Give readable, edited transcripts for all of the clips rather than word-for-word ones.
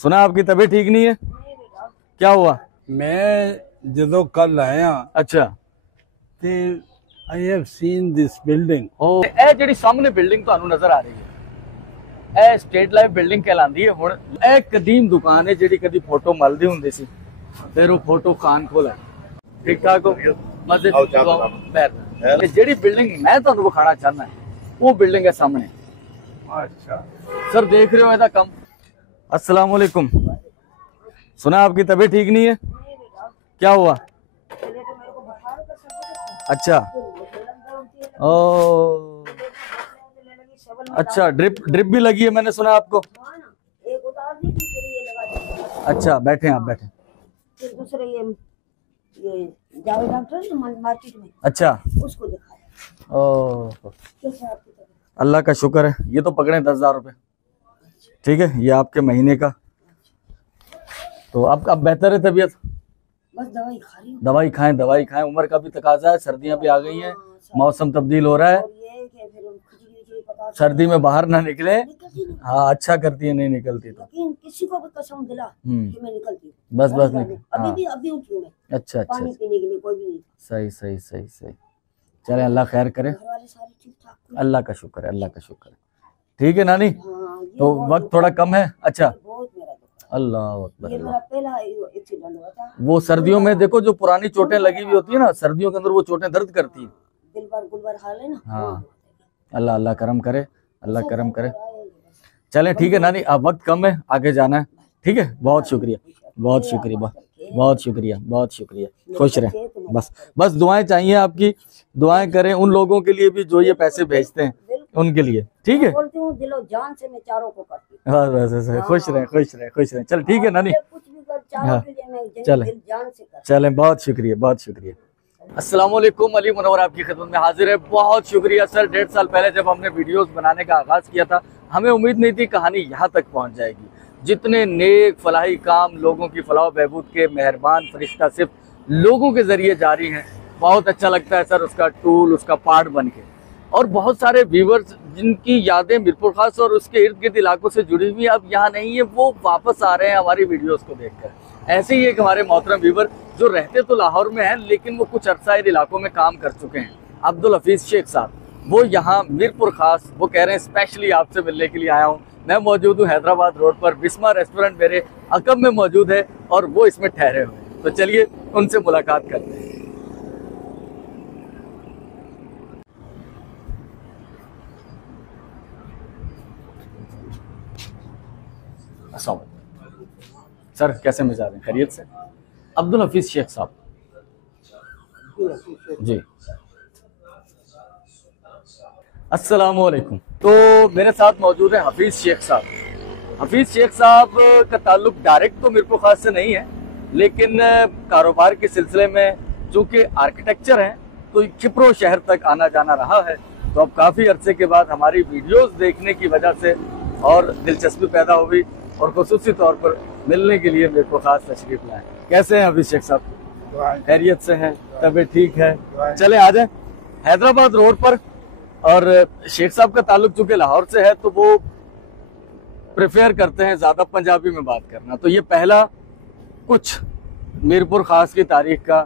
सुना आपकी तबीयत ठीक नहीं है, क्या हुआ? मैं जो कल आया अच्छा ते I have seen this building. ਇਹ ਜਿਹੜੀ ਸਾਹਮਣੇ ਬਿਲਡਿੰਗ ਤੁਹਾਨੂੰ ਨਜ਼ਰ ਆ ਰਹੀ ਹੈ, ਇਹ ਸਟੇਟ ਲਾਈਫ ਬਿਲਡਿੰਗ ਕਹਿਲਾਂਦੀ ਹੈ। ਹੁਣ ਇਹ ਕਦੀਮ ਦੁਕਾਨ ਹੈ ਜਿਹੜੀ ਕਦੀ ਫੋਟੋ ਮਲਦੀ ਹੁੰਦੀ ਸੀ, ਫਿਰ ਉਹ ਫੋਟੋ ਖਾਨ ਕੋਲ ਹੈ। ਠੀਕ ਠਾਕ ਹੋ ਮਸਜਿਦ ਤੇ ਜਿਹੜੀ ਬਿਲਡਿੰਗ ਮੈਂ ਤੁਹਾਨੂੰ ਵਿਖਾਣਾ ਚਾਹਨਾ ਉਹ ਬਿਲਡਿੰਗ ਹੈ ਸਾਹਮਣੇ। अच्छा सर देख रहे हो ਇਹਦਾ ਕੰਮ। अस्सलाम वालेकुम। सुना आपकी तबीयत ठीक नहीं है, क्या हुआ? अच्छा ओ अच्छा, ड्रिप भी लगी है मैंने सुना आपको। अच्छा बैठे आप बैठे। दूसरे ये जावेद डॉक्टर मार्केट में, अच्छा उसको दिखाया। ओ कैसे आपकी तबीयत? अल्लाह का शुक्र है। ये तो पकड़े 10,000 रुपये, ठीक है, ये आपके महीने का। तो अब बेहतर है तबीयत? बस दवाई खा रही हूँ। दवाई खाएं। उम्र का भी तकाजा है, सर्दियां भी आ गई हैं, मौसम तब्दील हो रहा है। और ये कि फिर हम खिचड़ी पका सर्दी में बाहर ना निकले। निकलती नहीं। हाँ अच्छा करती है, नहीं निकलती तो। लेकिन किसी को भी कसम दिला कि मैं निकलती हूँ। बस अभी निकल। अभी उठी हूँ मैं। अच्छा पानी पीने के लिए कोई भी नहीं। सही। चले अल्लाह खैर करे। घर वाले सारे ठीक ठाक थे। अल्लाह का शुक्र है। ठीक है नानी। हाँ, ये तो बहुत वक्त थोड़ा कम है। अच्छा बहुत मेरा दुख है। अल्लाह ये अकबर। मेरा पहला एक्सीडेंट हुआ था। वो सर्दियों में देखो जो पुरानी चोटें लगी हुई होती है ना, सर्दियों के अंदर वो चोटें दर्द करती हैं। दिल गुलबर हाल है ना। हाँ अल्लाह करम करे, अल्लाह करम करे। चलें ठीक है नानी, अब वक्त कम है, आगे जाना है। ठीक है, बहुत शुक्रिया। खुश रहें। बस दुआएं चाहिए आपकी, दुआएं करें उन लोगों के लिए भी जो ये पैसे भेजते हैं, उनके लिए। ठीक है, बोलती हूँ दिलो जान से मैं चारों को करती हूँ। बस खुश रहें। चल ठीक है नानी, कुछ भी कर चारों के लिए मैं चलें। दिल जान से करती चलें, बहुत शुक्रिया। अस्सलाम वालेकुम, अली मुनव्वर आपकी खिदमत में हाजिर है। बहुत शुक्रिया सर। 1.5 साल पहले जब हमने वीडियोस बनाने का आगाज़ किया था, हमें उम्मीद नहीं थी कहानी यहाँ तक पहुँच जाएगी। जितने नेक फलाही काम लोगों की फलाह बहबूद के मेहरबान फरिश्ता सिर्फ लोगों के ज़रिए जारी हैं। बहुत अच्छा लगता है सर उसका टूल, उसका पार्ट बन के। और बहुत सारे व्यूवर्स जिनकी यादें मीरपुर खास और उसके इर्द गिर्द इलाकों से जुड़ी हुई अब यहाँ नहीं है, वो वापस आ रहे हैं हमारी वीडियोस को देखकर। ऐसे ही एक हमारे मोहतरम व्यूवर जो रहते तो लाहौर में हैं, लेकिन वो कुछ अरसा इन इलाकों में काम कर चुके हैं, अब्दुल हफीज़ शेख साहब। वो यहाँ मीरपुर खास, वो कह रहे हैं स्पेशली आपसे मिलने के लिए आया हूँ। मैं मौजूद हूँ हैदराबाद रोड पर, बिस्मा रेस्टोरेंट मेरे अकब में मौजूद है और वो इसमें ठहरे हुए हैं। तो चलिए उनसे मुलाकात करते हैं। सर कैसे मिजाज हैं, खैरियत से? अब्दुल हफीज़ शेख साहब जी, अस्सलाम वालेकुम। तो मेरे साथ मौजूद है हफीज़ शेख साहब। हफीज़ शेख साहब का ताल्लुक डायरेक्ट तो मीरपुर खास से नहीं है, लेकिन कारोबार के सिलसिले में चूँकि आर्किटेक्चर हैं तो चिपरो शहर तक आना जाना रहा है। तो अब काफ़ी अरसे के बाद हमारी वीडियोस देखने की वजह से और दिलचस्पी पैदा हुई और खुसूसी तौर पर मिलने के लिए मेरे को खास तशरीफ लाए। कैसे हैं हफीज़ शेख साहब? खैरियत से हैं, तबीयत ठीक है? चले आ जाए हैदराबाद रोड पर। और शेख साहब का ताल्लुक चूंकि लाहौर से है तो वो प्रेफर करते हैं ज्यादा पंजाबी में बात करना। तो ये पहला कुछ मीरपुर खास की तारीख का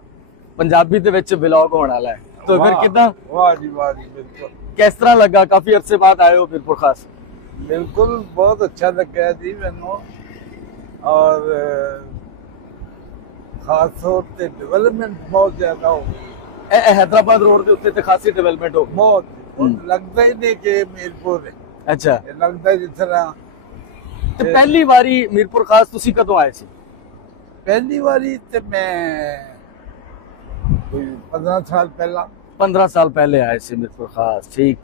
पंजाबी दे विच व्लॉग होने वाला है। तो फिर कितना वाह जी बिल्कुल। किस तरह लगा? काफी अरसे बाद आए हो मीरपुर खास। बिल्कुल बहुत अच्छा लगा जी मैनू। और खास तौर पे डेवलपमेंट बहुत ज्यादा हो गई हैदराबाद रोड के उत्ते ते खासी डेवलपमेंट हो गई। बहुत लगता ही नहीं कि मीरपुर है। अच्छा, लगता है जिस तरह। तो पहली बारी मीरपुर खास तुसी कदों आए सी? पहली बारी ते मैं 15 साल पहला 15 साल पहले आए सी मीरपुर खास। ठीक।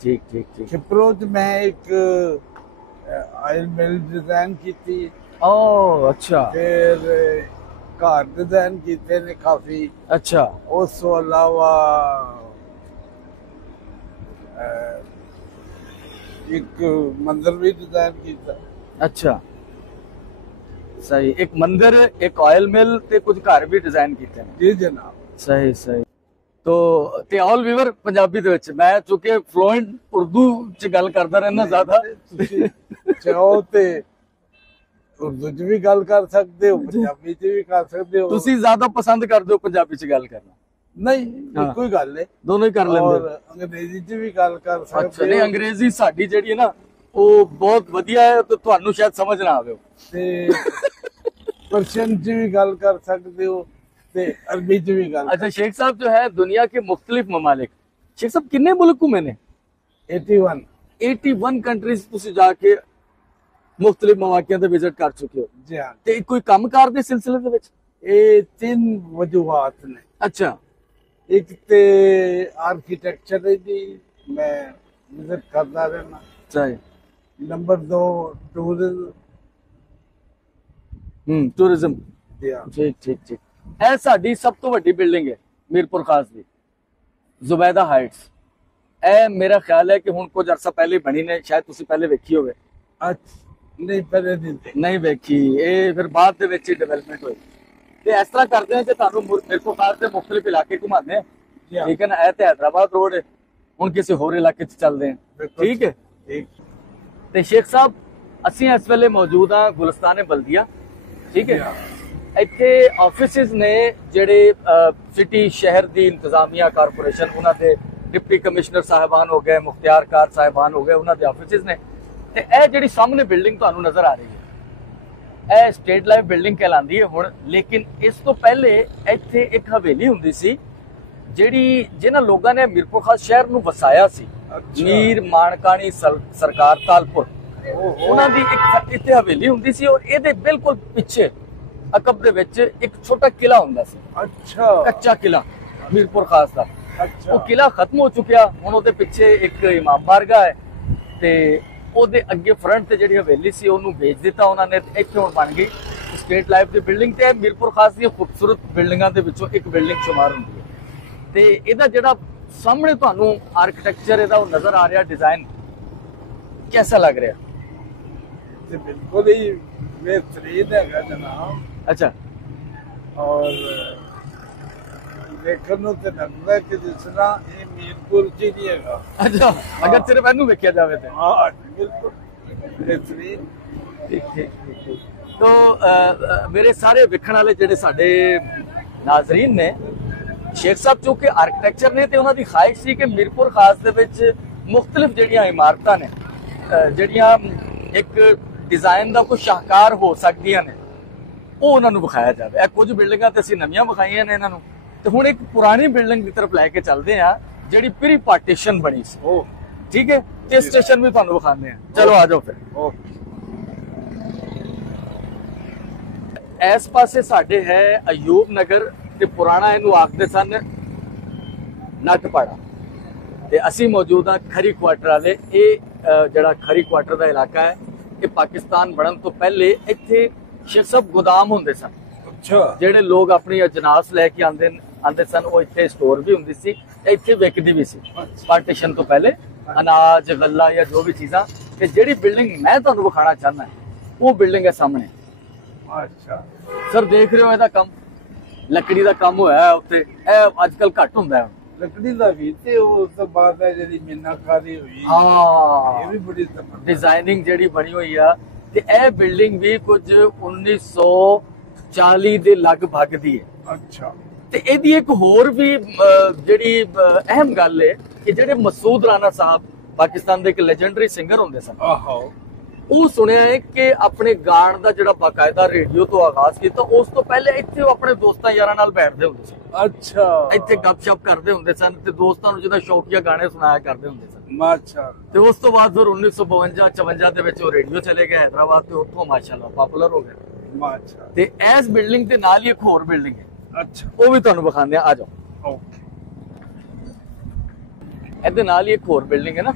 छिपरो मैं एक ऑयल मिल डिजाइन की थी। ओह अच्छा। फिर घर डिजाइन किए ने काफी। अच्छा। उस तो अलावा एक मंदिर भी डिजाइन किया। अच्छा सही, एक मंदिर, एक ऑयल मिल ते कुछ घर भी डिजाइन किए हैं। जी जनाब। सही। तो ते ऑल व्यूअर पंजाबी दे विच मैं चूंकि फ्लुएंट उर्दू च गल करदा रहना ज्यादा चाहो ते ਉਰਦੂ ਚ ਵੀ ਗੱਲ ਕਰ ਸਕਦੇ ਹੋ, ਪੰਜਾਬੀ ਚ ਵੀ ਕਰ ਸਕਦੇ ਹੋ। ਤੁਸੀਂ ਜ਼ਿਆਦਾ ਪਸੰਦ ਕਰਦੇ ਹੋ ਪੰਜਾਬੀ ਚ ਗੱਲ ਕਰਨਾ? ਨਹੀਂ, ਕੋਈ ਗੱਲ ਨਹੀਂ, ਦੋਨੋਂ ਹੀ ਕਰ ਲੈਂਦੇ ਔਰ ਹੋ? ਅੰਗਰੇਜ਼ੀ ਚ ਵੀ ਗੱਲ ਕਰ ਅੱਛਾ, ਸਕਦੇ ਨਹੀਂ ਹੋ ਅੰਗਰੇਜ਼ੀ ਸਾਡੀ ਜਿਹੜੀ ਹੈ ਨਾ ਉਹ ਬਹੁਤ ਵਧੀਆ ਹੈ ਤੇ ਤੁਹਾਨੂੰ ਸ਼ਾਇਦ ਸਮਝ ਨਾ ਆਵੇ। ਤੇ पर्शियन ਚ भी गल कर सकते हो ते अरबी ਚ भी गल। अच्छा शेख साहब जो है दुनिया के मुख्तलिफ ममालिक, शेख साहब किन्ने मुल्क घूमे ने? 81 कंट्रीज ਤੁਸੀਂ ਜਾ ਕੇ ਮੁxtਲਿਫ ਮਵਾਕਿਆਂ ਤੇ ਵਿਜ਼ਿਟ ਕਰ ਚੁੱਕੇ ਹੋ ਜੀ ਹਾਂ। ਤੇ ਕੋਈ ਕੰਮਕਾਰ ਦੇ ਸਿਲਸਿਲੇ ਦੇ ਵਿੱਚ? ਇਹ ਤਿੰਨ ਵਜੂਹਾਤ ਨੇ। ਅੱਛਾ, ਇੱਕ ਤੇ ਆਰਕੀਟੈਕਚਰ ਦੀ ਮੈਂ ਵਿਜ਼ਿਟ ਕਰਦਾ ਰਹਿਣਾ। ਸਹੀ। Number 2 tourism. ਟੂਰਿਜ਼ਮ। ਜੀ ਹਾਂ। ਠੀਕ ਠੀਕ ਠੀਕ। ਇਹ ਸਾਡੀ ਸਭ ਤੋਂ ਵੱਡੀ ਬਿਲਡਿੰਗ ਹੈ ਮੀਰਪੁਰ ਖਾਸ ਦੀ, ਜ਼ੁਬੈਦਾ ਹਾਈਟਸ। ਇਹ ਮੇਰਾ ਖਿਆਲ ਹੈ ਕਿ ਹੁਣ ਕੁਝ ਅਰਸਾ ਪਹਿਲੇ ਬਣੀ ਨੇ, ਸ਼ਾਇਦ ਤੁਸੀਂ ਪਹਿਲੇ ਵੇਖੀ ਹੋਵੇ। ਨਹੀਂ, ਪਹਿਲੇ ਨਹੀਂ ਵੇਖੀ, ਇਹ ਫਿਰ ਬਾਅਦ ਦੇ ਵਿੱਚ ਹੀ ਡਿਵੈਲਪਮੈਂਟ ਹੋਈ। ਤੇ ਇਸ ਤਰ੍ਹਾਂ ਕਰਦੇ ਹਾਂ ਕਿ ਤੁਹਾਨੂੰ ਮੀਰਪੁਰ ਖਾਸ ਦੇ ਮੁxtਲਿਫ ਇਲਾਕੇ ਘੁਮਾਉਂਦੇ ਹਾਂ, ਠੀਕ ਹੈ ਨਾ? ਇਹ ਤੇ ਹੈਦਰਾਬਾਦ ਰੋਡ ਹੈ, ਹੁਣ ਕਿਸੇ ਹੋਰ ਇਲਾਕੇ 'ਚ ਚੱਲਦੇ ਹਾਂ, ਠੀਕ ਹੈ? ਠੀਕ। ਤੇ ਸ਼ੇਖ ਸਾਹਿਬ ਅਸੀਂ ਇਸ ਵੇਲੇ ਮੌਜੂਦ ਹਾਂ ਗੁਲਿਸਤਾਨ ਬਲਦੀਆ, ਠੀਕ ਹੈ? ਇੱਥੇ ਆਫਿਸਿਸ ਨੇ ਜਿਹੜੇ ਸਿਟੀ ਸ਼ਹਿਰ ਦੀ ਇੰਤਜ਼ਾਮੀਆ ਕਾਰਪੋਰੇਸ਼ਨ, ਉਹਨਾਂ ਦੇ ਡਿਪਟੀ ਕਮਿਸ਼ਨਰ ਸਾਹਿਬਾਨ ਹੋ ਗਏ, ਮੁਖਤਿਆਰਕਾਰ ਸਾਹਿਬਾਨ ਹੋ ਗਏ, ਉਹਨਾਂ ਦੇ ਆਫਿਸਿਸ ਨੇ। ਤੇ ਇਹ ਜਿਹੜੀ ਸਾਹਮਣੇ ਬਿਲਡਿੰਗ ਤੁਹਾਨੂੰ ਨਜ਼ਰ ਆ ਰਹੀ ਹੈ, ਇਹ ਸਟੇਟ ਲਾਈਫ ਬਿਲਡਿੰਗ ਕਹਿਲਾਂਦੀ ਹੈ ਹੁਣ। ਲੇਕਿਨ ਇਸ ਤੋਂ ਪਹਿਲੇ ਇੱਥੇ ਇੱਕ ਹਵੇਲੀ ਹੁੰਦੀ ਸੀ ਜਿਹੜੀ ਜਿਨ੍ਹਾਂ ਲੋਕਾਂ ਨੇ ਮੀਰਪੁਰ ਖਾਸ ਸ਼ਹਿਰ ਨੂੰ ਵਸਾਇਆ ਸੀ, ਮੀਰ ਮਾਨਕਾਣੀ ਸਰਕਾਰ ਤਾਲਪੁਰ, ਉਹਨਾਂ ਦੀ ਇੱਕ ਇੱਥੇ ਹਵੇਲੀ ਹੁੰਦੀ ਸੀ। ਔਰ ਇਹਦੇ ਬਿਲਕੁਲ ਪਿੱਛੇ ਅਕਬ ਦੇ ਵਿੱਚ ਇੱਕ ਛੋਟਾ ਕਿਲਾ ਹੁੰਦਾ ਸੀ। ਅੱਛਾ। ਕੱਚਾ ਕਿਲਾ ਮੀਰਪੁਰ ਖਾਸ ਦਾ। ਅੱਛਾ। ਉਹ ਕਿਲਾ ਖਤਮ ਹੋ ਚੁੱਕਿਆ, ਹੁਣ ਉਹਦੇ ਪਿੱਛੇ ਇੱਕ ਇਮਾਮ ਬਾਰਗਾਹ ਹੈ ਤੇ ਉਹਦੇ ਅੱਗੇ ਫਰੰਟ ਤੇ ਜਿਹੜੀ ਹਵੇਲੀ ਸੀ ਉਹਨੂੰ ਵੇਚ ਦਿੱਤਾ ਉਹਨਾਂ ਨੇ। ਇੱਥੇ ਹੁਣ ਬਣ ਗਈ ਸਟੇਟ ਲਾਈਫ ਦੀ ਬਿਲਡਿੰਗ ਤੇ ਮੀਰਪੁਰ ਖਾਸ ਦੀਆਂ ਖੂਬਸੂਰਤ ਬਿਲਡਿੰਗਾਂ ਦੇ ਵਿੱਚੋਂ ਇੱਕ ਬਿਲਡਿੰਗ ਸ਼ੁਮਾਰ ਹੁੰਦੀ ਹੈ। ਤੇ ਇਹਦਾ ਜਿਹੜਾ ਸਾਹਮਣੇ ਤੁਹਾਨੂੰ ਆਰਕੀਟੈਕਚਰ ਇਹਦਾ ਉਹ ਨਜ਼ਰ ਆ ਰਿਹਾ, ਡਿਜ਼ਾਈਨ ਕਿਹਦਾ ਲੱਗ ਰਿਹਾ? ਤੇ ਬਿਲਕੁਲ ਹੀ बेहतरीन है जनाब। अच्छा। और देखने ਨੂੰ ਤੇ ਲੱਗਦਾ ਕਿ ਜਿਸ ਤਰ੍ਹਾਂ ਇਹ ਮੀਰਪੁਰ ਚ ਹੀ ਹੈਗਾ। अच्छा, अगर सिर्फ ਇਹਨੂੰ ਵੇਖਿਆ ਜਾਵੇ ਤੇ ਹਾਂ ਬਿਲकुल बेहतरीन। ठीक ठीक ठीक। तो मेरे सारे ਵੇਖਣ ਵਾਲੇ ਜਿਹੜੇ ਸਾਡੇ ਨਾਜ਼ਰੀਨ ਨੇ, ਸ਼ੇਖ ਸਾਹਿਬ ਚੂੰਕਿ ਆਰਕੀਟੈਕਚਰ ਨੇ ਤੇ ਉਹਨਾਂ ਦੀ ਖਾਹਿਸ਼ ਸੀ ਕਿ ਮੀਰਪੁਰ ਖਾਸ ਦੇ ਵਿੱਚ ਮੁxtਲਿਫ ਜਿਹੜੀਆਂ ਇਮਾਰਤਾਂ ਨੇ ਜਿਹੜੀਆਂ ਇੱਕ ਡਿਜ਼ਾਈਨ ਦਾ ਕੋਈ ਸ਼ਾਹਕਾਰ ਹੋ ਸਕਦੀਆਂ ਨੇ, ਉਹ ਉਹਨਾਂ ਨੂੰ ਵਿਖਾਇਆ ਜਾਵੇ। ਇਹ ਕੁਝ ਬਿਲਡਿੰਗਾਂ ਤੇ ਅਸੀਂ ਨਵੀਆਂ ਵਿਖਾਈਆਂ ਨੇ ਇਹਨਾਂ ਨੂੰ, ਤੇ ਹੁਣ ਇੱਕ ਪੁਰਾਣੀ ਬਿਲਡਿੰਗ ਦੀ ਤਰਫ ਲੈ ਕੇ ਚੱਲਦੇ ਆ ਜਿਹੜੀ ਪ੍ਰੀ ਪਾਰਟੀਸ਼ਨ ਬਣੀ ਸੀ। ਉਹ ਠੀਕ ਹੈ, ਇਹ ਸਟੇਸ਼ਨ ਵੀ ਤੁਹਾਨੂੰ ਵਿਖਾਉਂਦੇ ਆ। ਚਲੋ ਆ ਜਾਓ ਫਿਰ। ਇਸ ਪਾਸੇ ਸਾਡੇ ਹੈ ਅਯੂਬ ਨਗਰ ਤੇ ਪੁਰਾਣਾ ਇਹਨੂੰ ਆਖਦੇ ਸਨ ਨਟਪਾੜਾ, ਤੇ ਅਸੀਂ ਮੌਜੂਦ ਹਾਂ ਖਰੀ ਕੁਆਟਰ ਵਾਲੇ। ਇਹ ਜਿਹੜਾ ਖਰੀ ਕੁਆਟਰ ਦਾ ਇਲਾਕਾ ਹੈ, ਇਹ ਪਾਕਿਸਤਾਨ ਬਣਨ ਤੋਂ ਪਹਿਲੇ ਇੱਥੇ ਸ਼ੇਖ ਸਾਹਿਬ ਗੋਦਾਮ ਹੁੰਦੇ ਸਨ। ਅੱਛਾ। ਜਿਹੜੇ ਲੋਕ ਆਪਣੀ ਅਜਨਾਸ ਲੈ ਕੇ ਆਉਂਦੇ ਸਨ, ਉਹ ਇੱਥੇ ਸਟੋਰ ਵੀ ਹੁੰਦੀ ਸੀ, ਇੱਥੇ ਵਿਕਦੀ ਵੀ ਸੀ ਪਾਰਟੀਸ਼ਨ ਤੋਂ ਪਹਿਲੇ, ਅਨਾਜ ਗੱਲਾ ਜਾਂ ਜੋ ਵੀ ਚੀਜ਼ਾਂ। ਤੇ ਜਿਹੜੀ ਬਿਲਡਿੰਗ ਮੈਂ ਤੁਹਾਨੂੰ ਵਿਖਾਣਾ ਚਾਹੁੰਦਾ ਉਹ ਬਿਲਡਿੰਗ ਹੈ ਸਾਹਮਣੇ। ਅੱਛਾ ਸਰ ਦੇਖ ਰਹੇ ਹੋ ਇਹਦਾ ਕੰਮ, ਲੱਕੜੀ ਦਾ ਕੰਮ ਹੋਇਆ ਉੱਤੇ। ਇਹ ਅੱਜ ਕੱਲ ਘੱਟ ਹੁੰਦਾ ਹੈ ਲੱਕੜੀ ਦਾ ਵੀ, ਤੇ ਉਸ ਤੋਂ ਬਾਅਦ ਹੈ ਜਿਹੜੀ ਮੀਨਾਕਾਰੀ ਹੋਈ। ਹਾਂ, ਇਹ ਵੀ ਬੜੀ ਡਿਜ਼ਾਈਨਿੰਗ ਜਿਹੜੀ ਬਣੀ ਹੋਈ ਆ। ਤੇ ਇਹ ਬਿਲਡਿੰਗ ਵੀ ਕੁਝ 1940 ਦੇ ਲਗਭਗ ਦੀ ਹੈ। ਅੱਛਾ। ਤੇ ਇਹਦੀ ਇੱਕ ਹੋਰ ਵੀ ਜਿਹੜੀ ਅਹਿਮ ਗੱਲ ਹੈ ਕਿ ਜਿਹੜੇ ਮਸੂਦ ਰਾਣਾ ਸਾਹਿਬ ਪਾਕਿਸਤਾਨ ਦੇ ਇੱਕ ਲੈਜੈਂਡਰੀ ਸਿੰਗਰ ਹੁੰਦੇ ਸਨ, ਆਹੋ, ਉਹ ਸੁਣਿਆ ਹੈ ਕਿ ਆਪਣੇ ਗਾਣ ਦਾ ਜਿਹੜਾ ਬਾਕਾਇਦਾ ਰੇਡੀਓ ਤੋਂ ਆਗਾਜ਼ ਕੀਤਾ, ਉਸ ਤੋਂ ਪਹਿਲੇ ਇੱਥੇ ਉਹ ਆਪਣੇ ਦੋਸਤਾਂ ਯਾਰਾਂ ਨਾਲ ਬੈਠਦੇ ਹੁੰਦੇ ਸਨ। ਅੱਛਾ। ਇੱਥੇ ਗੱਪਸ਼ਪ ਕਰਦੇ ਹੁੰਦੇ ਸਨ ਤੇ ਦੋਸਤਾਂ ਨੂੰ ਜਿਹਦਾ ਸ਼ੌਕੀਆ ਗਾਣੇ ਸੁਣਾਇਆ ਕਰਦੇ ਹੁੰਦੇ ਸਨ। ਮਾਸ਼ਾਅੱਲਾ। ਤੇ ਉਸ ਤੋਂ ਬਾਅਦ ਫਿਰ 1952-54 ਦੇ ਵਿੱਚ ਉਹ ਰੇਡੀਓ ਚਲੇ ਗਏ ਹੈਦਰਾਬਾਦ, ਤੇ ਉੱਥੋਂ ਮਾਸ਼ਾਅੱਲਾ ਪਪੂਲਰ ਹੋ ਗਏ। ਮਾਸ਼ਾਅੱਲਾ। ਤੇ ਇਸ ਬਿਲਡਿੰਗ ਦੇ ਨਾਲ ਹੀ ਇੱਕ ਹੋਰ ਬਿਲਡਿੰਗ ਹੈ। ਅੱਛਾ। ਉਹ ਵੀ ਤੁਹਾਨੂੰ ਵਿਖਾਉਂਦੇ ਆ ਜਾਓ। ਓਕੇ। ਇਹਦੇ ਨਾਲ ਹੀ ਇੱਕ ਹੋਰ ਬਿਲਡਿੰਗ ਹੈ ਨਾ,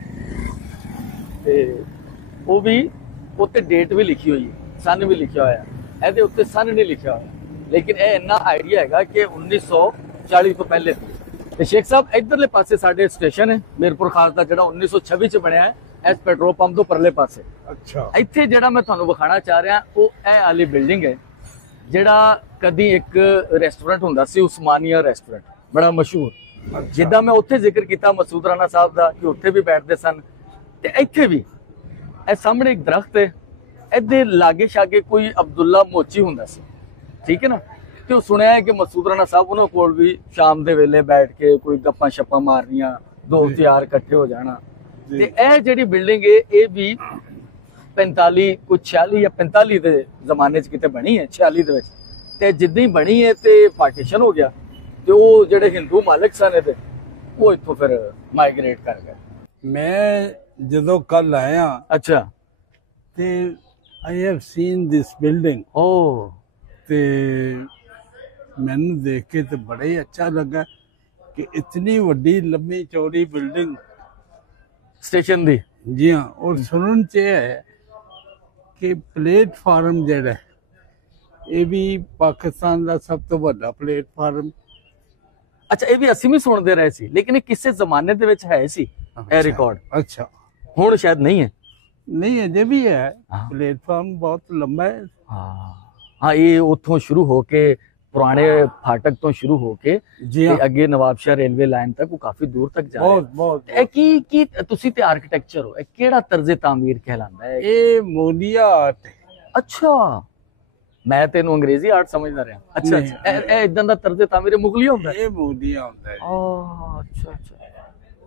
ਤੇ ਉਹ ਵੀ ਉੱਤੇ ਡੇਟ ਵੀ ਲਿਖੀ ਹੋਈ ਹੈ, ਸਨ ਵੀ ਲਿਖਿਆ ਹੋਇਆ। ਇਹਦੇ ਉੱਤੇ ਸਨ ਨਹੀਂ ਲਿਖਿਆ ਹੋਇਆ, ਲੇਕਿਨ ਇਹ ਇੰਨਾ ਆਈਡੀਆ ਹੈਗਾ ਕਿ 1940 ਤੋਂ ਪਹਿਲੇ ਦੀ। ਤੇ ਸ਼ੇਖ ਸਾਹਿਬ ਇਧਰਲੇ ਪਾਸੇ ਸਾਡੇ ਸਟੇਸ਼ਨ ਹੈ ਮੀਰਪੁਰ ਖਾਸ ਦਾ, ਜਿਹੜਾ 1926 ਚ ਬਣਿਆ ਹੈ, ਇਸ ਪੈਟਰੋਲ ਪੰਪ ਤੋਂ ਪਰਲੇ ਪਾਸੇ। ਅੱਛਾ। ਇੱਥੇ ਜਿਹੜਾ ਮੈਂ ਤੁਹਾਨੂੰ ਵਿਖਾਣਾ ਚਾਹ ਰਿਹਾ ਉਹ ਇਹ ਵਾਲੀ ਬਿਲਡਿੰਗ ਹੈ, ਜਿਹੜਾ ਕਦੀ ਇੱਕ ਰੈਸਟੋਰੈਂਟ ਹੁੰਦਾ ਸੀ, ਉਸਮਾਨੀਆ ਰੈਸਟੋਰੈਂਟ, ਬੜਾ ਮਸ਼ਹੂਰ। ਜਿੱਦਾਂ ਮੈਂ ਉੱਥੇ ਜ਼ਿਕਰ ਕੀਤਾ ਮਸੂਦ ਰਾਣਾ ਸਾਹਿਬ ਦਾ ਕਿ ਉੱਥੇ ਵੀ ਬੈਠਦੇ ਸਨ, ਤੇ ਇੱਥੇ ਵੀ ਇਹ ਸਾਹਮਣੇ ਇੱਕ ਦਰਖਤ ਹੈ, ਇਹਦੇ ਲਾਗੇ ਛਾਗੇ ਕੋਈ ਅਬਦੁੱਲਾ ਮੋਚੀ ਹੁੰਦਾ ਸੀ, ਠੀਕ ਹੈ ਨਾ। ਤੇ ਉਹ ਸੁਣਿਆ ਹੈ ਕਿ ਮਸੂਦ ਰਾਣਾ ਸਾਹਿਬ ਉਹਨਾਂ ਕੋਲ ਵੀ ਸ਼ਾਮ ਦੇ ਵੇਲੇ ਬੈਠ ਕੇ ਕੋਈ ਗੱਪਾਂ ਛੱਪਾਂ ਮਾਰਨੀਆਂ, ਦੋਸਤ ਯਾਰ ਇਕੱਠੇ ਹੋ ਜਾਣਾ। ਤੇ ਇਹ ਜਿਹੜੀ ਬਿਲਡਿੰਗ ਹੈ ਇਹ ਵੀ 45 ਕੁਝ 46 ਜਾਂ 45 ਦੇ ਜ਼ਮਾਨੇ 'ਚ ਕਿਤੇ ਬਣੀ ਹੈ, 46 ਦੇ ਵਿੱਚ। ਤੇ ਜਿੱਦਾਂ ਹੀ ਬਣੀ ਹੈ ਤੇ ਪਾਰਟੀਸ਼ਨ ਹੋ ਗਿਆ ਤੇ ਉਹ ਜਿਹੜੇ ਹਿੰਦੂ ਮਾਲਕ ਸਨ ਇਹਦੇ ਉਹ ਇੱਥੋਂ ਫਿਰ ਮਾਈਗ੍ਰੇਟ ਕਰ ਗਏ। ਮੈਂ ਜਦੋਂ ਕੱਲ ਆਇਆ ਅੱਛਾ। ਤੇ I have seen this building. ਓ ਤੇ ਮੈਨੂੰ ਦੇਖ ਕੇ ਤੇ ਬੜਾ ਹੀ ਅੱਛਾ ਲੱਗਾ ਕਿ ਇਤਨੀ ਵੱਡੀ ਲੰਮੀ ਚੌੜੀ ਬਿਲਡਿੰਗ ਸਟੇਸ਼ਨ ਦੀ। ਜੀ ਹਾਂ। ਔਰ ਸੁਣਨ ਚ ਇਹ ਹੈ ਕਿ ਪਲੇਟਫਾਰਮ ਜਿਹੜਾ ਇਹ ਵੀ ਪਾਕਿਸਤਾਨ ਦਾ ਸਭ ਤੋਂ ਵੱਡਾ ਪਲੇਟਫਾਰਮ। ਅੱਛਾ, ਇਹ ਵੀ ਅਸੀਂ ਵੀ ਸੁਣਦੇ ਰਹੇ ਸੀ, ਲੇਕਿਨ ਇਹ ਕਿਸੇ ਜ਼ਮਾਨੇ ਦੇ ਵਿੱਚ ਹੈ ਸੀ ਇਹ ਰਿਕਾਰਡ। ਅੱਛਾ, ਹੁਣ ਸ਼ਾਇਦ ਨਹੀਂ ਹੈ। ਨਹੀਂ ਅਜੇ ਵੀ ਹੈ। ਹਾਂ। ਪਲੇਟਫਾਰਮ ਬਹੁਤ ਲੰਬਾ ਹੈ। ਹਾਂ, ਇਹ ਉੱਥੋਂ ਸ਼ੁਰੂ ਹੋ ਕੇ ਪੁਰਾਣੇ ਫਾਟਕ ਤੋਂ ਸ਼ੁਰੂ ਹੋ ਕੇ ਜੀ ਹਾਂ, ਤੇ ਅੱਗੇ ਨਵਾਬਸ਼ਾਹ ਰੇਲਵੇ ਲਾਈਨ ਤੱਕ ਉਹ ਕਾਫੀ ਦੂਰ ਤੱਕ ਜਾ ਰਿਹਾ ਬਹੁਤ ਬਹੁਤ। ਹੈ। ਇਹ ਕੀ ਤੁਸੀਂ ਤੇ ਆਰਕੀਟੈਕਚਰ ਹੋ, ਇਹ ਕਿਹੜਾ ਤਰਜ਼ੇ ਤਾਮੀਰ ਕਹਿਲਾਂਦਾ ਹੈ? ਇਹ ਮੋਲੀਆ ਆਰਟ ਹੈ। ਅੱਛਾ, ਮੈਂ ਤੈਨੂੰ ਅੰਗਰੇਜ਼ੀ ਆਰਟ ਸਮਝਦਾ ਰਿਹਾ। ਅੱਛਾ ਨਹੀਂ, ਅੱਛਾ, ਇਹ ਇਦਾਂ ਦਾ ਤਰਜ਼ੇ ਤਾਮੀਰ ਮੁਗਲੀ ਹੁੰਦਾ ਹੈ। ਇਹ ਮੋਲੀਆ ਹੁੰਦਾ ਹੈ। ਅੱਛਾ ਅੱਛਾ।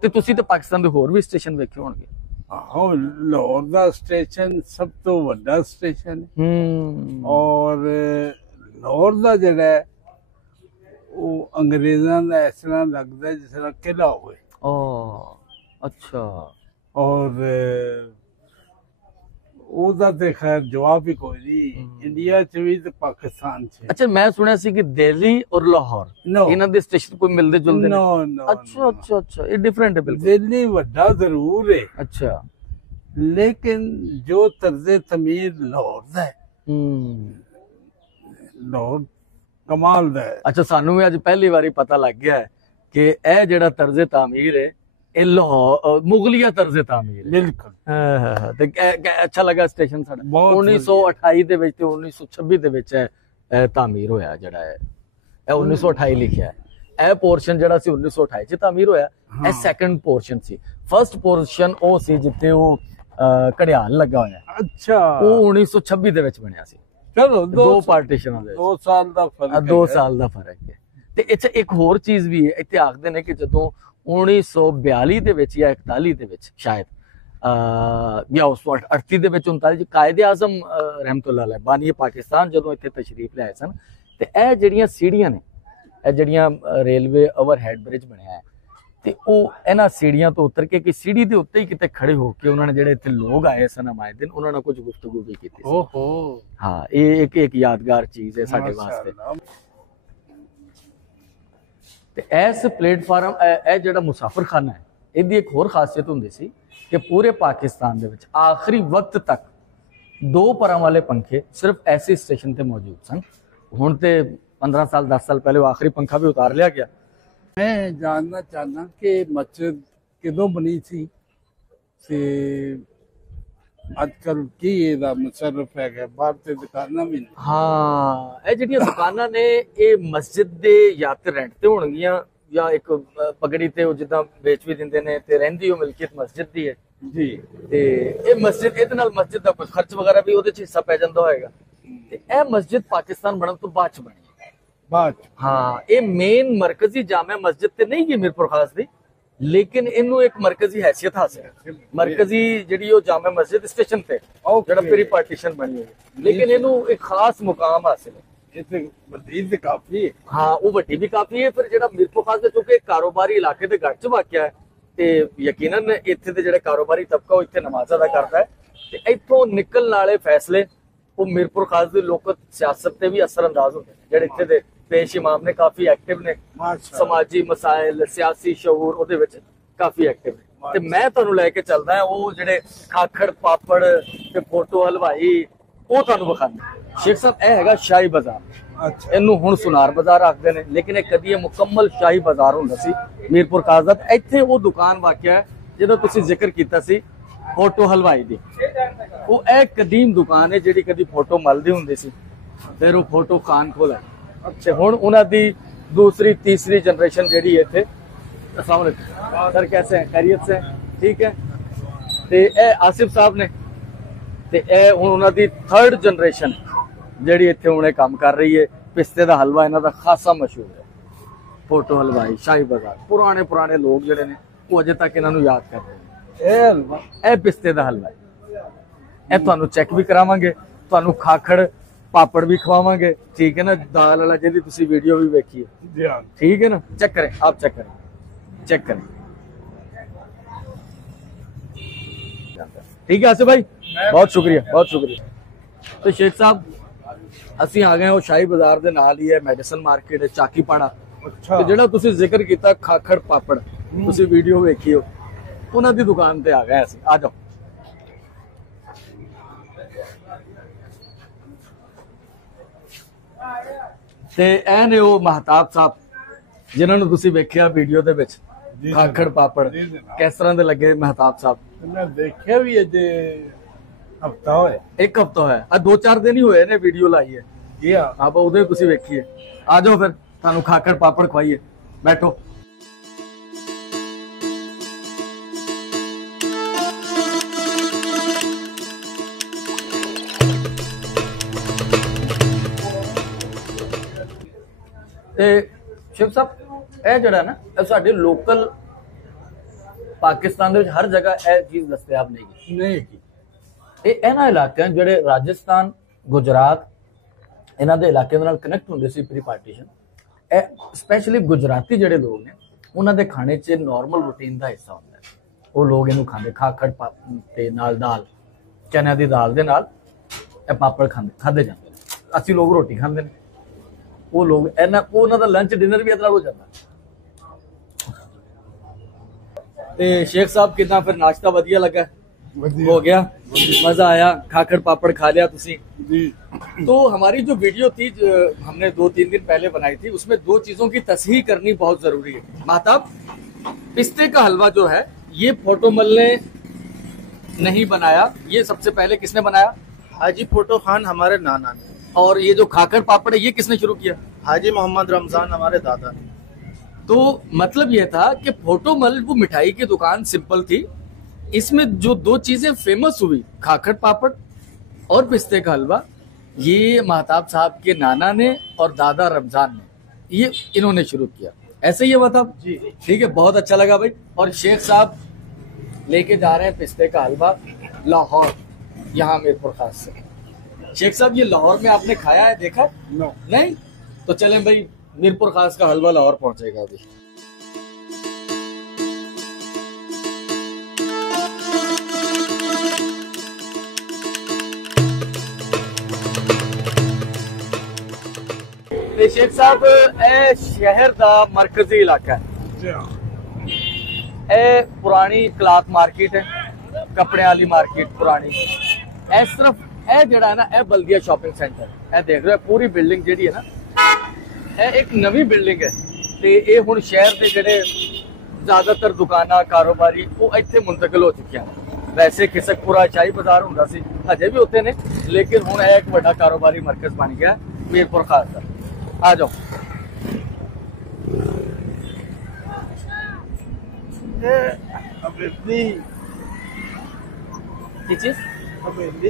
ਤੇ ਤੁਸੀਂ ਤੇ ਪਾਕਿਸਤਾਨ ਦੇ ਹੋਰ ਵੀ ਸਟੇਸ਼ਨ ਵੇਖੇ ਹੋਣਗੇ। ਆਹੋ, ਲਾਹੌਰ ਦਾ ਸਟੇਸ਼ਨ ਸਭ ਤੋਂ ਵੱਡਾ ਸਟੇਸ਼ਨ ਹੈ। ਔਰ ਲਾਹੌਰ ਦਾ ਜਿਹੜਾ ਹੈ ਉਹ ਅੰਗਰੇਜ਼ਾਂ ਦਾ ਇਸ ਤਰ੍ਹਾਂ ਲੱਗਦਾ ਜਿਸ ਤਰ੍ਹਾਂ ਕਿਲਾ ਹੋਵੇ। ਅੱਛਾ। ਔਰ ਉਹਦਾ ਤੇ ਖੈਰ ਜਵਾਬ ਹੀ ਕੋਈ ਨਹੀਂ, ਇੰਡੀਆ ਚ ਵੀ ਤੇ ਪਾਕਿਸਤਾਨ ਚ। ਅੱਛਾ, ਮੈਂ ਸੁਣਿਆ ਸੀ ਕਿ ਦਿੱਲੀ ਔਰ ਲਾਹੌਰ ਇਹਨਾਂ ਦੇ ਸਟੇਸ਼ਨ ਕੋਈ ਮਿਲਦੇ ਜੁਲਦੇ ਨੋ ਨੇ। ਨੋ। ਅੱਛਾ ਅੱਛਾ ਅੱਛਾ, ਇਹ ਡਿਫਰੈਂਟ ਹੈ ਬਿਲਕੁਲ। ਦਿੱਲੀ ਵੱਡਾ ਜ਼ਰੂਰ ਹੈ, ਅੱਛਾ। ਲੇਕਿਨ ਜੋ ਤਰਜ਼ੇ ਤਮੀਰ ਲਾਹੌਰ ਦਾ ਹੈ, ਲਾਹੌਰ ਕਮਾਲ ਦਾ ਹੈ। ਅੱਛਾ, ਸਾਨੂੰ ਵੀ ਅੱਜ ਪਹਿਲੀ ਵਾਰੀ ਪਤਾ ਲੱਗ ਗਿਆ ਹੈ ਕਿ ਇਹ ਜਿਹੜਾ ਤਰਜ਼ੇ ਤਾਮੀਰ ਹੈ ਇਹ ਲਾਹੌਰ ਮੁਗਲੀਆ ਤਰਜ਼ੇ ਤਾਮੀਰ ਹੈ। ਬਿਲਕੁਲ। ਹਾਂ, ਤੇ ਅੱਛਾ ਲੱਗਾ ਸਟੇਸ਼ਨ ਸਾਡਾ। ਬਹੁਤ 1928 ਦੇ ਵਿੱਚ ਤੇ 1926 ਦੇ ਵਿੱਚ ਇਹ ਤਾਮੀਰ ਹੋਇਆ ਜਿਹੜਾ ਹੈ। ਇਹ 1928 ਲਿਖਿਆ ਹੈ। ਇਹ ਪੋਰਸ਼ਨ ਜਿਹੜਾ ਸੀ 1928 ਚ ਤਾਮੀਰ ਹੋਇਆ। ਇਹ ਸੈਕੰਡ ਪੋਰਸ਼ਨ ਸੀ। ਫਰਸਟ ਪੋਰਸ਼ਨ ਉਹ ਸੀ ਜਿੱਥੇ ਉਹ ਘੜਿਆਲ ਲੱਗਾ ਹੋਇਆ। ਅੱਛਾ, ਉਹ 1926 ਦੇ ਵਿੱਚ ਬਣਿਆ ਸੀ। ਚਲੋ ਦੋ ਪਾਰਟੀਸ਼ਨਾਂ ਦੇ 2 ਸਾਲ ਦਾ ਫਰਕ 2 ਸਾਲ ਦਾ ਫਰਕ ਹੈ। ਤੇ ਇੱਥੇ ਇੱਕ ਹੋਰ ਚੀਜ਼ ਵੀ ਹੈ। ਇੱਥੇ ਆਖਦੇ ਨੇ ਕਿ ਜਦੋਂ 1942 ਦੇ ਵਿੱਚ ਜਾਂ 41 ਦੇ ਵਿੱਚ ਸ਼ਾਇਦ ਜਾਂ 38 ਦੇ ਵਿੱਚ 39 ਚ ਕਾਇਦੇ ਆਜ਼ਮ ਰਹਿਮਤੁल्लाह ਅਲੈਹ ਬਾਨੀ ਪਾਕਿਸਤਾਨ ਜਦੋਂ ਇੱਥੇ ਤਸ਼ਰੀਫ ਲਿਆਏ ਸਨ ਤੇ ਇਹ ਜਿਹੜੀਆਂ ਸੀੜੀਆਂ ਨੇ, ਇਹ ਜਿਹੜੀਆਂ ਰੇਲਵੇ ਓਵਰਹੈਡ ਬ੍ਰਿਜ ਬਣਿਆ ਹੈ ਤੇ ਉਹ ਇਹਨਾਂ ਸੀੜੀਆਂ ਤੋਂ ਉਤਰ ਕੇ ਕਿ ਸੀੜੀ ਦੇ ਉੱਤੇ ਹੀ ਕਿਤੇ ਖੜੇ ਹੋ ਕੇ ਉਹਨਾਂ ਨੇ ਜਿਹੜੇ ਇੱਥੇ ਲੋਕ ਆਏ ਸਨ ਨੁਮਾਇੰਦੇ ਉਹਨਾਂ ਨਾਲ ਕੁਝ ਗੁਫ਼ਤਗੂ ਵੀ ਕੀਤੀ ਸੀ। ਓਹੋ, ਹਾਂ, ਇਹ ਇੱਕ ਯਾਦਗਾਰ ਚੀਜ਼ ਹੈ ਸਾਡੇ ਵਾਸਤੇ। ਤੇ ਇਸ ਪਲੇਟਫਾਰਮ ਇਹ ਜਿਹੜਾ ਮੁਸਾਫਰਖਾਨਾ ਹੈ ਇਹਦੀ ਇੱਕ ਹੋਰ ਖਾਸੀਅਤ ਹੁੰਦੀ ਸੀ ਕਿ ਪੂਰੇ ਪਾਕਿਸਤਾਨ ਦੇ ਵਿੱਚ ਆਖਰੀ ਵਕਤ ਤੱਕ 2 ਪਰਾਂ ਵਾਲੇ ਪੰਖੇ ਸਿਰਫ ਐਸੇ ਸਟੇਸ਼ਨ ਤੇ ਮੌਜੂਦ ਸਨ। ਹੁਣ ਤੇ 15 ਸਾਲ 10 ਸਾਲ ਪਹਿਲੇ ਉਹ ਆਖਰੀ ਪੰਖਾ ਵੀ ਉਤਾਰ ਲਿਆ ਗਿਆ। ਮੈਂ ਜਾਣਨਾ ਚਾਹਨਾ ਕਿ ਮਸਜਿਦ ਕਦੋਂ ਬਣੀ ਸੀ ਤੇ ਅੱਜ ਕੱਲ ਕੀ ਇਹਦਾ ਮੁਸਰਫ ਹੈਗਾ? ਬਾਹਰ ਤੇ ਦੁਕਾਨਾਂ ਵੀ ਨੇ। ਹਾਂ, ਇਹ ਜਿਹੜੀਆਂ ਦੁਕਾਨਾਂ ਨੇ ਇਹ ਮਸਜਿਦ ਦੇ ਜਾਂ ਤੇ ਰੈਂਟ ਤੇ ਹੋਣਗੀਆਂ ਜਾਂ ਇੱਕ ਪਗੜੀ ਤੇ ਉਹ ਜਿੱਦਾਂ ਵੇਚ ਵੀ ਦਿੰਦੇ ਨੇ ਤੇ ਰਹਿੰਦੀ ਉਹ ਮਿਲਕੀਅਤ ਮਸਜਿਦ ਦੀ ਹੈ ਜੀ। ਤੇ ਇਹ ਮਸਜਿਦ ਇਹਦੇ ਨਾਲ ਮਸਜਿਦ ਦਾ ਕੋਈ ਖਰਚ ਵਗੈਰਾ ਵੀ ਉਹਦੇ ਚ ਹਿੱਸਾ ਪੈ ਜਾਂਦਾ ਹੋਏਗਾ। ਤੇ ਇਹ ਮਸਜਿਦ ਪਾਕਿਸਤਾਨ ਬਣਨ ਤੋਂ ਬਾਅਦ ਚ ਬਣੀ। ਬਾਅਦ ਹਾਂ, ਇਹ ਮੇਨ ਮਰਕਜ਼ੀ ਜਾਮਿਆ ਮਸਜਿਦ ਤੇ ਨਹੀਂ ਗਈ ਮੀਰਪੁਰ ਖਾਸ ਦੀ, ਲੇਕਿਨ ਇਹਨੂੰ ਇੱਕ ਮਰਕਜ਼ੀ ਹੈਸੀਅਤ ਹਾਸਿਲ ਹੈ। ਮਰਕਜ਼ੀ ਜਿਹੜੀ ਉਹ ਜਾਮਿਆ ਮਸਜਿਦ ਸਟੇਸ਼ਨ ਤੇ ਜਿਹੜਾ ਪੂਰੀ ਪਾਰਟੀਸ਼ਨ ਬਣੀ ਹੋਈ ਹੈ, ਲੇਕਿਨ ਇਹਨੂੰ ਇੱਕ ਖਾਸ ਮੁਕਾਮ ਹਾਸਿਲ ਹੈ। ਇਹ ਤੇ ਵੱਡੀ ਤੇ ਕਾਫੀ ਹੈ। ਹਾਂ, ਉਹ ਵੱਡੀ ਵੀ ਕਾਫੀ ਹੈ। ਫਿਰ ਜਿਹੜਾ ਮੀਰਪੁਰ ਖਾਸ ਦੇ ਚੁੱਕੇ ਕਾਰੋਬਾਰੀ ਇਲਾਕੇ ਦੇ ਘੱਟ ਚ ਵਾਕਿਆ ਹੈ ਤੇ ਯਕੀਨਨ ਇੱਥੇ ਦੇ ਜਿਹੜੇ ਕਾਰੋਬਾਰੀ ਤਬਕਾ ਉਹ ਇੱਥੇ ਨਮਾਜ਼ ਅਦਾ ਕਰਦਾ ਹੈ ਤੇ ਇੱਥੋਂ ਨਿਕਲਣ ਵਾਲੇ ਫੈਸਲੇ ਉਹ ਮੀਰਪੁਰ ਖਾਸ ਦੀ ਲੋਕਤ ਸਿਆਸਤ ਤੇ ਵੀ ਅਸਰ ਅੰਦਾਜ਼ ਹੁੰਦੇ ਨੇ। ਜਿਹੜੇ ਇੱਥੇ ਦੇ ਪੇਸ਼ ਇਮਾਮ ਨੇ ਕਾਫੀ ਐਕਟਿਵ ਨੇ, ਸਮਾਜੀ ਮਸਾਇਲ ਸਿਆਸੀ ਸ਼ਊਰ ਉਹਦੇ ਵਿੱਚ ਕਾਫੀ ਐਕਟਿਵ ਨੇ। ਤੇ ਮੈਂ ਤੁਹਾਨੂੰ ਲੈ ਕੇ ਚੱਲਦਾ ਉਹ ਜਿਹੜੇ ਖਾਖੜ ਪਾਪੜ ਤੇ ਫੋਟੋ ਹਲਵਾਈ ਉਹ ਤੁਹਾਨੂੰ ਵਿਖਾਉਂਦਾ। ਸ਼ੇਖ ਸਾਹਿਬ, ਇਹ ਹੈਗਾ ਸ਼ਾਹੀ ਬਾਜ਼ਾਰ। ਅੱਛਾ, ਇਹਨੂੰ ਹੁਣ ਸੁਨਾਰ ਬਾਜ਼ਾਰ ਆਖਦੇ ਨੇ, ਲੇਕਿਨ ਇਹ ਕਦੀ ਇਹ ਮੁਕੰਮਲ ਸ਼ਾਹੀ ਬਾਜ਼ਾਰ ਹੁੰਦਾ ਸੀ ਮੀਰਪੁਰ ਖਾਸ ਦਾ। ਇੱਥੇ ਉਹ ਦੁਕਾਨ ਵਾਕਿਆ ਹੈ ਜਦੋਂ ਤੁਸੀਂ ਜ਼ਿਕਰ ਕੀਤਾ ਸੀ ਫੋਟੋ ਹਲਵਾਈ ਦੀ। ਉਹ ਇਹ ਕਦੀਮ ਦੁਕਾਨ ਹੈ ਜਿਹੜੀ ਕਦੀ ਫੋਟੋ ਮਲਦੀ ਹੁੰਦੀ ਸੀ, ਫਿਰ ਉਹ ਫੋਟੋ ਖਾਨ ਖੋਲਾ। ਅੱਛਾ, ਹੁਣ ਉਹਨਾਂ ਦੀ दूसरी तीसरी जनरेशन ਜਿਹੜੀ ਇੱਥੇ। अस्सलाम वालेकुम सर, कैसे हैं? खैरियत से? ठीक है। ਤੇ ਇਹ ਆਸਿਫ ਸਾਹਿਬ ਨੇ, ਤੇ ਇਹ ਹੁਣ ਉਹਨਾਂ ਦੀ 3rd ਜਨਰੇਸ਼ਨ ਜਿਹੜੀ ਇੱਥੇ ਹੁਣੇ ਕੰਮ ਕਰ ਰਹੀ ਹੈ। ਪਿਸਤੇ ਦਾ ਹਲਵਾ ਇਹਨਾਂ ਦਾ ਖਾਸਾ ਮਸ਼ਹੂਰ ਹੈ। ਫੋਟੋ ਹਲਵਾਈ ਸ਼ਾਹੀ ਬਾਜ਼ਾਰ ਪੁਰਾਣੇ ਲੋਕ ਜਿਹੜੇ ਨੇ ਉਹ ਅਜੇ ਤੱਕ ਇਹਨਾਂ ਨੂੰ ਯਾਦ ਕਰਦੇ ਨੇ। ਇਹ ਹਲਵਾ ਇਹ ਪਿਸਤੇ ਦਾ ਹਲਵਾ ਹੈ। ਇਹ ਤੁਹਾਨੂੰ ਚੈੱਕ ਵੀ ਕਰਾਵਾਂਗੇ, ਤੁਹਾਨੂੰ ਖਾਖੜ ਪਾਪੜ ਵੀ ਖਵਾਵਾਂਗੇ, ठीक है ना। दाल वाला जी तुसी वीडियो भी देखी है, ठीक है ना। चेक करें, आप चेक करें। ठीक है आसिफ भाई, बहुत शुक्रिया। तो शेख साहब ਅਸੀਂ ਆ ਗਏ ਉਹ ਸ਼ਾਹੀ ਬਾਜ਼ਾਰ ਦੇ ਨਾਲ ਹੀ ਹੈ, ਮੈਡੀਸਨ ਮਾਰਕੀਟ ਹੈ, ਚਾਕੀਪਾੜਾ। ਤੇ ਜਿਹੜਾ ਤੁਸੀਂ ਜ਼ਿਕਰ ਕੀਤਾ ਖਾਖੜ ਪਾਪੜ, ਤੁਸੀਂ ਵੀਡੀਓ ਵੇਖੀ ਹੋ, ਉਹਨਾਂ ਦੀ ਦੁਕਾਨ ਤੇ ਆ ਗਏ ਅਸੀਂ। ਆ ਜਾਓ। ਤੇ ਇਹ ਨੇ ਉਹ ਮਹਤਾਬ ਸਾਹਿਬ ਜਿਨ੍ਹਾਂ ਨੂੰ ਤੁਸੀਂ ਵੇਖਿਆ ਵੀਡੀਓ ਦੇ ਵਿੱਚ ਖਾਖੜ ਪਾਪੜ। ਕਿਸ ਤਰ੍ਹਾਂ ਦੇ ਲੱਗੇ ਮਹਤਾਬ ਸਾਹਿਬ? ਮੈਂ ਦੇਖਿਆ ਵੀ ਅਜੇ ਹਫਤਾ ਹੋਇਆ, 1 ਹਫਤਾ ਹੋਇਆ, ਆ 2-4 ਦਿਨ ਹੀ ਹੋਏ ਨੇ ਵੀਡੀਓ ਲਾਈ ਹੈ ਜੀ। ਆਪਾਂ ਉਹਦੇ ਤੁਸੀਂ ਵੇਖੀਏ। ਆ ਜਾਓ ਫਿਰ ਤੁਹਾਨੂੰ ਖਾਖੜ ਪਾਪੜ ਖਵਾਈਏ, ਬੈਠੋ। ਤੇ ਸ਼ਿਵ ਸਾਹਿਬ ਇਹ ਜਿਹੜਾ ਨਾ ਇਹ ਸਾਡੇ ਲੋਕਲ ਪਾਕਿਸਤਾਨ ਦੇ ਵਿੱਚ ਹਰ ਜਗ੍ਹਾ ਇਹ ਚੀਜ਼ ਦਸਤਿਆਬ ਨਹੀਂ ਹੈ। ਇਹ ਇਹਨਾਂ ਇਲਾਕਿਆਂ ਜਿਹੜੇ ਰਾਜਸਥਾਨ ਗੁਜਰਾਤ ਇਹਨਾਂ ਦੇ ਇਲਾਕਿਆਂ ਦੇ ਨਾਲ ਕਨੈਕਟ ਹੁੰਦੇ ਸੀ ਪ੍ਰੀ ਪਾਰਟੀਸ਼ਨ, ਇਹ ਸਪੈਸ਼ਲੀ ਗੁਜਰਾਤੀ ਜਿਹੜੇ ਲੋਕ ਨੇ ਉਹਨਾਂ ਦੇ ਖਾਣੇ 'ਚ ਨਾਰਮਲ ਰੂਟੀਨ ਦਾ ਹਿੱਸਾ ਹੁੰਦਾ ਹੈ। ਉਹ ਲੋਕ ਇਹਨੂੰ ਖਾਂਦੇ ਖਾਖੜ ਤੇ ਨਾਲ ਦਾਲ, ਚਨਿਆਂ ਦੀ ਦਾਲ ਦੇ ਨਾਲ ਇਹ ਪਾਪੜ ਖਾਦੇ ਜਾਂਦੇ ਨੇ। ਅਸੀਂ ਲੋਕ ਰੋਟੀ ਖਾਂਦੇ ਨੇ, ਉਹ ਲੋਕ ਉਹਨਾਂ ਦਾ ਲੰਚ ਡਿਨਰ ਵੀ ਇਹਦੇ ਨਾਲ ਹੋ ਜਾਂਦਾ। ਤੇ ਸ਼ੇਖ ਸਾਹਿਬ ਕਿਦਾਂ ਫਿਰ ਨਾश्ता ਵਧੀਆ ਲੱਗਾ? हो गया, मजा आया, खाखड़ पापड़ खा लिया तुसी जी। तो हमारी जो वीडियो थी हमने 2-3 दिन पहले बनाई थी, उसमें 2 चीजों की तस्हीह करनी बहुत जरूरी है। महताब, पिस्ते का हलवा जो है ये फोटोमल ने नहीं बनाया, ये सबसे पहले किसने बनाया? हाजी फोटो खान हमारे नाना ने। और ये जो खाखड़ पापड़ है ये किसने शुरू किया? हाजी मोहम्मद रमजान हमारे दादा ने। तो मतलब ये था कि फोटोमल वो मिठाई की दुकान सिंपल थी, इसमें जो 2 चीजें फेमस हुई खाखड़ पापड़ और पिस्ते का हलवा, ये महताब साहब के नाना ने और दादा रमजान ने ये इन्होंने शुरू किया। ऐसे ही है महताब जी, ठीक है, बहुत अच्छा लगा भाई। और शेख साहब लेके जा रहे हैं पिस्ते का हलवा लाहौर, यहाँ मीरपुर खास से। शेख साहब ये लाहौर में आपने खाया है, देखा? नहीं? तो चलें भाई, मीरपुर खास का हलवा लाहौर पहुंचेगा अभी। शेख साहब ए शहर दा मरकजी इलाका है, ए पुरानी क्लाक मार्केट है, कपड़े वाली मार्केट पुरानी। ए सिर्फ ए जड़ा है ना ए बल्दिया शॉपिंग सेंटर, ए देख रहे हो पूरी बिल्डिंग जी है ना, ए एक नवी बिल्डिंग है। ते ए हुण शहर दे जेड़े ज्यादातर दुकाना कारोबारी वो इत्थे मुंतकिल हो चुके हैं। वैसे खिसकपुरा शाही बाजार हुंदा सी, अजे भी उत्थे ने, लेकिन हुण एक बड़ा कारोबारी मरकज बन गया मीरपुर खास का। आ जाओ।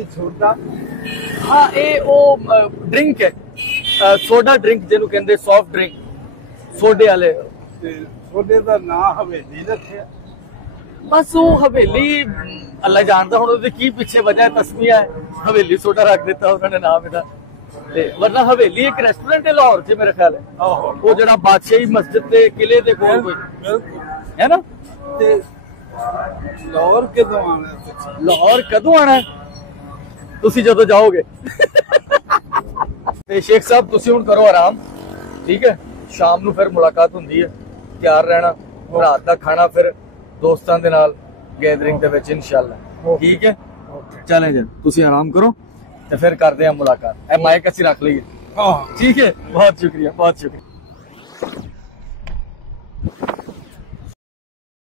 छोटा हाँ ये वो ड्रिंक है, सोडा ड्रिंक जिन्हों कहते सॉफ्ट ड्रिंक, सोडे वाले। सोडे का नाम हवेली रखे, बस वो हवेली अल्लाह जानता हूँ की पीछे वजह तस्मिया है, हवेली सोडा रख देता उन्होंने नाम इधर। वरना हवेली एक रेस्टोरेंट है लाहौर से मेरे ख्याल है, वो जरा बादशाही मस्जिद के किले दे कोल कोई है ना। लाहौर कदों आना? लाहौर कदों आना है? तुसी जदों जाओगे। ते शेख साहब तुसी हुण करो आराम, ठीक है, शाम नूं फिर मुलाकात हुंदी है, तैयार रहना। रात दा खाना फिर दोस्तां दे नाल गैदरिंग दे विच इंशाअल्लाह, ठीक है। चलें जी, तुसी आराम करो तो फिर करते हैं मुलाकात। माइक अच्छी रख लीजिए, ठीक है। बहुत शुक्रिया, बहुत शुक्रिया।